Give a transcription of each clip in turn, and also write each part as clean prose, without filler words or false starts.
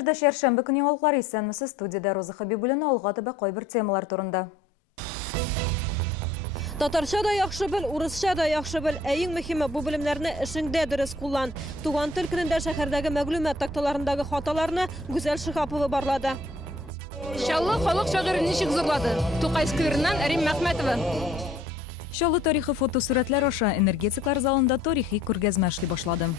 Эфирда шәршәмбе көне яңалыклар исәнмесез, студияда Роза Хабибуллина алга таба кайбер темалар турында. Татарча да яхшы бел, урысча да яхшы бел, эң мөһиме бу белемнәрне эшеңдә дөрес куллан. Туган тел көнендә шәһәрдәге мәгълүмат такталарындагы хаталарны Гүзәл Шихапова барлады. Шаллы халык шагыйре ничек зурлады? Тукай сквериннән Рим Мәхмәтова. Шаллы тарихи фотосурәтләр аша энергетиклар залында тарихи күргәзмә эшли башлады.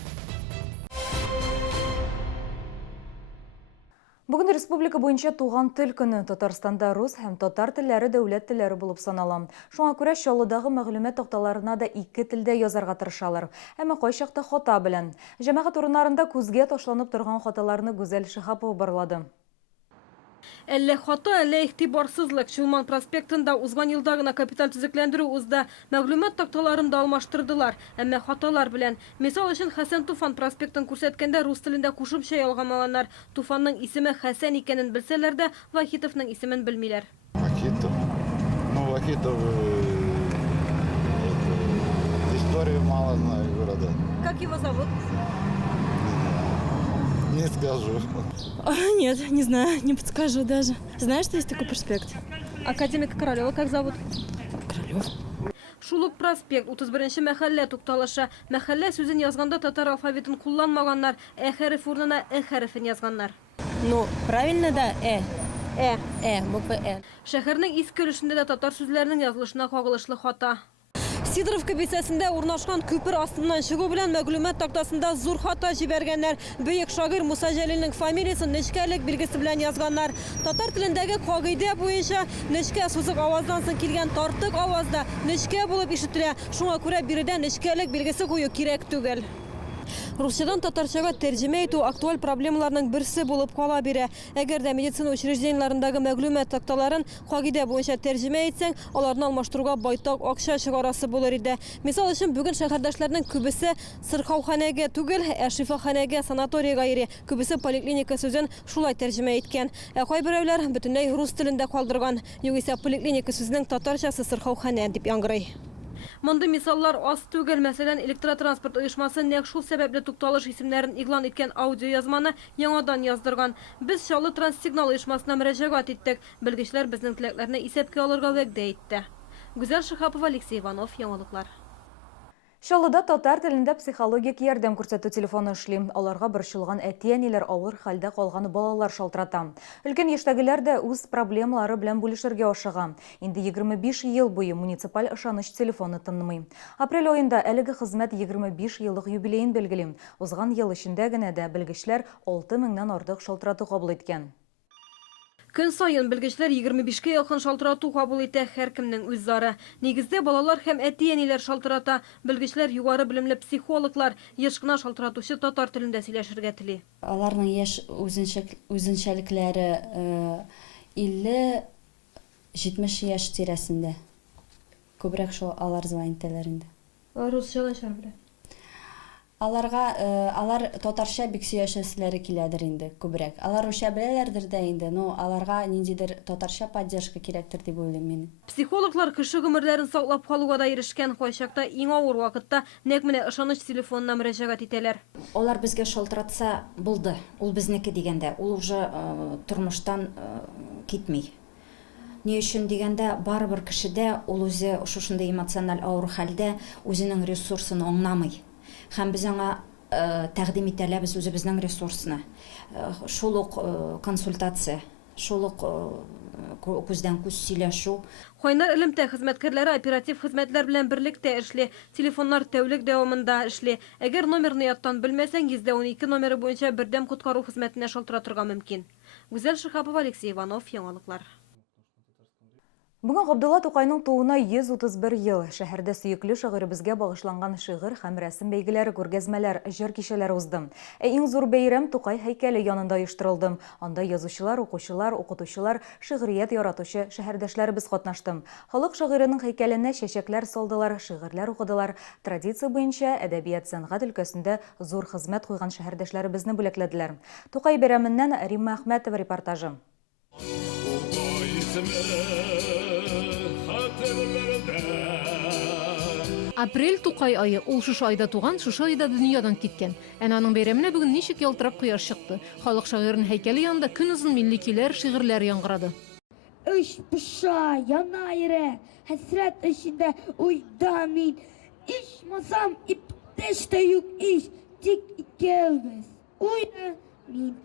Бүген республика буенча туган тел көне. Татарстанда рус һәм татар телләре дәүләт телләре булып санала. Шуңа күрә Шаллыдагы мәгълүмат такталарына да ике телдә язарга тырышалар. Әмма кайчакта хата белән. Җәмәгать урыннарында күзгә ташланып торган хаталарны Гүзәл Шихапова барлады. Әллә хата, әллә игътибарсызлык. Чулман проспектында узган елда гына капиталь төзекләндерү узда. Мәгълүмат такталарын да алмаштырдылар. Әмма хаталар белән. Мисал өчен Хәсән Туфан проспектын күрсәткәндә рус телендә кушымча ялгамаганнар. Туфанның исеме Хәсән икәнен белсәләр дә, Вахитовның исемен белмиләр. Вахитов. Ну, Вахитов... Историю мало знаю города. Как его зовут? Не скажу. Нет, не знаю, не подскажу даже. Знаешь, что есть такой проспект? Академик Королева как зовут? Королев. Шулук проспект 31-нче мәхәллә тукталышы. Мәхәллә сүзен язганда татар алфавитын кулланмаганнар, хәреф урынына хәрефен язганнар. Ну, правильно, да, буква Шәһәрнең иске өлешендә дә татар сүзләренең язылышына кагылышлы хата. Сидоровка бисәсендә урнашкан күпер астыннан чыгу белән мәгълүмат тактасында зур хата җибәргәннәр. Бөек шагыйрь Муса Җәлилнең фамилиясын нечкәлек билгесе белән язганнар. Татар телендәге кагыйдә буенча нечкә сузык аваздан соң килгән тартык авазда нечкә булып ишетелә. Шуңа күрә биредә нечкәлек билгесе кую кирәк түгел. Русчадан татарчага тәрҗемә итү актуаль проблемаларның берсе булып кала бирә. Әгәр дә медицина учреждениеларындагы мәгълүмат такталарын кагыйдә буенча тәрҗемә итсәң, аларны алмаштыруга байтак акча чыгарасы булыр иде. Мисал өчен бүген шәһәрдәшләрнең күбесе сырхауханәгә түгел, шифаханәгә, санаторийга йөри. Күбесе поликлиника сүзен шулай тәрҗемә иткән. Кайберәүләр бөтенләй рус телендә калдырган. Югыйсә поликлиника сүзенең татарчасы сырхауханә дип яңгырый. Монды мисаллар аз түгел. Мәсәлән, электротранспорт оешмасы нәкъ шул сәбәпле тукталыш исемнәрен иглан иткән аудиоязманы яңадан яздырган. Без Шаллы транссигнал оешмасына мөрәҗәгать иттек. Белгечләр безнең теләкләрне исәпкә алырга вәгъдә итте. Гүзәл Шихапова, Алексей Иванов, яңалыклар. Шаллыда татар телендә психологик ярдәм күрсәтү телефоны эшли. Аларга борчылган әти-әниләр авыр хәлдә калган балалар шалтырата. Өлкән яшьтәгеләр дә үз проблемалары белән бүлешергә ашыга. Инде 25 ел буе муниципаль ышаныч телефоны тынмый. Апрель аенда әлеге хезмәт 25 еллык юбилеен белгели. Узган ел эчендә генә дә белгечләр 6000-нан артык шалтырату кабул иткән. Көн сайын белгечләр 25-кә якын шалтырату кабул итә һәркемнең үз зары. Нигездә балалар һәм әти-әниләр шалтырата. Белгечләр югары белемле психологлар еш кына шалтыратучы татар телендә сөйләшергә тели. Аларның яшь үзенчәлекләре 50-70 яшь тирәсендә. Күбрәк шул алар зван итәләр инде. Русчадан шарбы. Алар татарча бик сөйләшәселәре киләдер инде күбрәк. Алар русча беләләрдер дә инде, но аларга ниндидер татарча поддержка кирәктер дип уйлыйм мин. Психологлар кеше гомерләрен саклап калуга да ирешкән, кайчакта иң авыр вакытта нәкъ менә ышаныч телефонына мөрәҗәгать итәләр. Алар безгә шалтыратса булды. Ул безнеке дигәндә, ул уже тормыштан китми. Ни өчен дигәндә, барыбер кешедә ул үзе шушындай эмоциональ авыр хәлдә үзенең ресурсын аңламый. Һәм без аңа тәкъдим итәләбез үзебезнең ресурсны. Шул ук консультация, шул ук күздән күз сөйләшү. Хайнар элемтә хезмәткәрләре оператив хезмәтләр белән берлектә эшли. Телефоннар тәүлек дәвамында эшли. Әгәр номерны яттан белмәсәң, 112 номеры буенча бердәм коткару хезмәтенә шалтыратырга мөмкин. Гүзәл Шихапова, Алексей Иванов, яңалыклар. Бүген Габдулла Тукайның тууына 131 ел. Шәһәрдә сөекле шагыйребезгә багышланган шигырь һәм рәсем бәйгеләре, күргәзмәләр, җыр кичәләре узды. Иң зур бәйрәм Тукай һәйкәле янында оештырылды. Анда язучылар, укучылар, укытучылар, шигърият яратучы шәһәрдәшләребез катнашты. Халык шагыйренең һәйкәленә чәчәкләр салдылар, шигырьләр укыдылар. Традиция буенча әдәбият сәнгать өлкәсендә зур хезмәт куйган шәһәрдәшләребезне бүләкләделәр. Тукай бәйрәменнән Рим Мәхмәтова репортажы. Апрель Тукай айы. Ул шушы айда туган, шушы айда дөньядан киткән. Әнә аның бәйрәменә бүген ничек ялтырап кояш чыкты. Халык шагыйрының һәйкәле янында көн узын милли көйләр, шигырьләр яңгырады. Üç pışa yana yere hasret içinde uyda min İşmasam ipteşte yük iş dik ikeliz uyda min.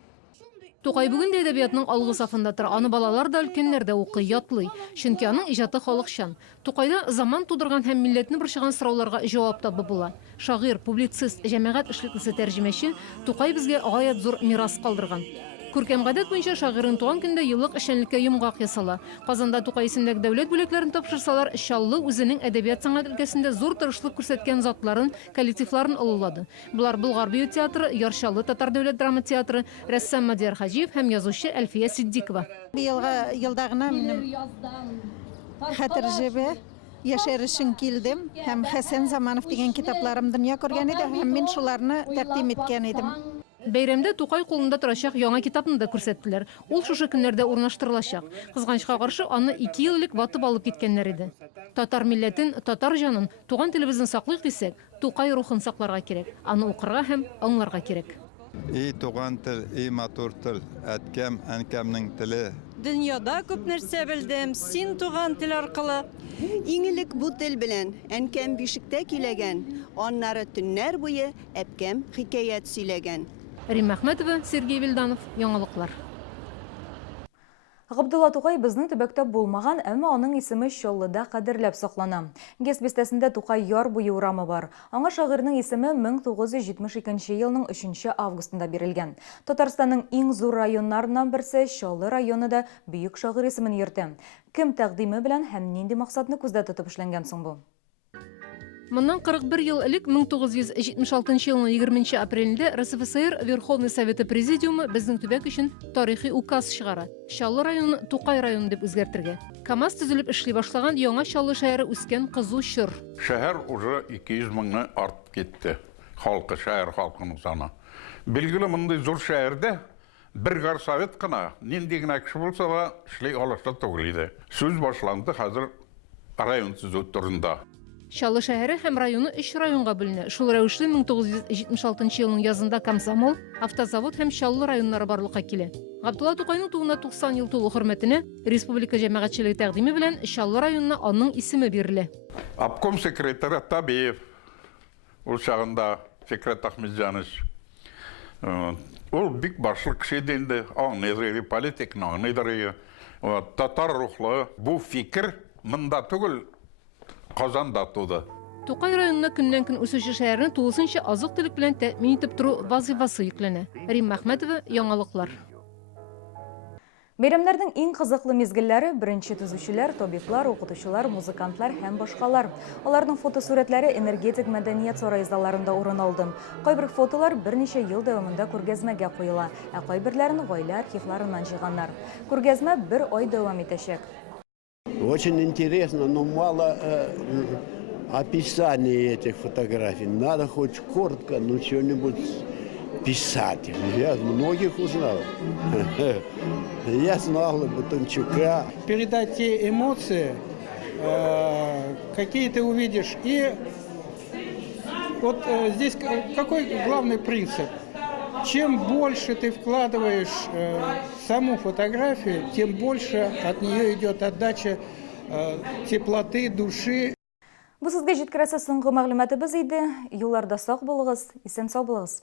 Тукай бүген дә әдәбиятның алгы сафында тора. Аны балалар да, өлкәннәр дә укый, ятлый. Чөнки аның иҗаты халыкчан. Тукайда заман тудырган һәм милләтне борчыган сорауларга җавап табы була. Шагыйрь, публицист, җәмәгать эшлеклесе, тәрҗемәче Тукай безгә гаять зур мирас калдырган. Күркәм гадәт буенча шагыйрьнең туган көндә еллык эшчәнлеккә йомгак ясала. Казанда Тукай исемендәге дәүләт бүләкләрен тапшырсалар, Чаллы үзенең әдәбият сәнгать өлкәсендә зур тырышлык күрсәткән затларын, коллективларын олылады. Булар Болгар бию театры, Ярчаллы татар дәүләт драма театры, рәссам Мадияр Хаҗиев һәм язучы Әлфия Сиддикова. Елда гына минем хәтер яшәр өчен килдем һәм Хәсән Заманов дигән китапларым дөнья күргән иде һәм мин шуларны тәкъдим иткән идем. Бәйрәмдә Тукай кулында торачак яңа китапны да күрсәттеләр. Ул шушы көннәрдә урнаштырылачак. Кызганычка каршы, аны 2 ел элек ватып алып киткәннәр иде. Татар милләтен, татар җанын, туган телебезне саклыйк дисәк, Тукай рухын сакларга кирәк. Аны укырга һәм аңларга кирәк. И туган тел, и матур тел, әткәм, әнкәмнең теле. Дөньяда күп нәрсә белдем, син туган тел аркылы. Иңелек бу тел белән әнкәм бишектә киләгән, аннары төннәр буе әпкәм хикәят сөйләгән. Рим Әхмәтова, Сергей Вильданов, яңалыклар. Габдулла Тукай безнең төбәктә булмаган, әмма аның исеме Чаллыда кадерләп саклана. Гес бистәсендә Тукай яр буе урамы бар. Аңа шагыйрьнең исеме 1972 елның 3 августында бирелгән. Татарстанның иң зур районнарыннан берсе Чаллы районы да бөек шагыйрь исемен йөртә. Кем тәкъдиме белән һәм нинди максатны күздә тотып эшләнгән соң бу? Моннан 41 ел элек 1976 елның 20 апрелендә РСФСР Верховный Советы Президиумы безнең төбәк өчен тарихи указ чыгара. Чаллы районын Тукай районы дип үзгәртергә. КАМАЗ төзелеп эшли башлаган яңа Чаллы шәһәре үскән кызу чор. Шәһәр уже 200 меңне артып кетте. Халкы, шәһәр халкының саны. Билгеле, мондай зур шәһәрдә бер горсовет кына, нинди генә кеше булса да эшли алышта түгел иде. Сүз башланды хәзер район төзү турында. Чаллы шәһәре һәм районы 3 районга бүленә. Шул рәвешле 1976 елның язында Комсомол, Автозавод һәм Чаллы районнары барлыкка килә. Габдулла Тукайның тугына 90 ел тулу хөрмәтенә республика җәмәгатьчелеге тәкъдиме белән Чаллы районына аның исеме бирелә. Обком секретаре Табиев, ул чагында Фикрат Ахмедҗанович. Ул бик башлык кеше инде, аңлый политикны аңлый. Татар рухлы бу фикер монда түгел, Казанда туды. Тукай районына көннән-көн үсүче шәһәрне тулысынча азык-төлек белән тәэмин итеп тору вазифасы йөкләнә. Рим Әхмәтова, яңалыклар. Бәйрәмнәрнең иң кызыклы мизгелләре беренче төзүчеләр, табиблар, укытучылар, музыкантлар һәм башкалар. Аларның фотосурәтләре энергетик мәдәният сарай залларында урын алды. Кайбер фотолар берничә ел дәвамында күргәзмәгә куела, ә кайберләрен гаилә архивларыннан җыйганнар. Күргәзмә 1 ай дәвам итәчәк. Очень интересно, но мало описания этих фотографий. Надо хоть коротко, но что-нибудь писать. Я многих узнал. Я знал Бутончука. Передать те эмоции, какие ты увидишь. И вот здесь какой главный принцип? Чем больше ты вкладываешь в саму фотографию, тем больше от нее идет отдача теплоты, души. Бу сезгә җиткерәсе соңгы мәгълүматыбыз иде. Юлларда сак булыгыз, исән сау булыгыз.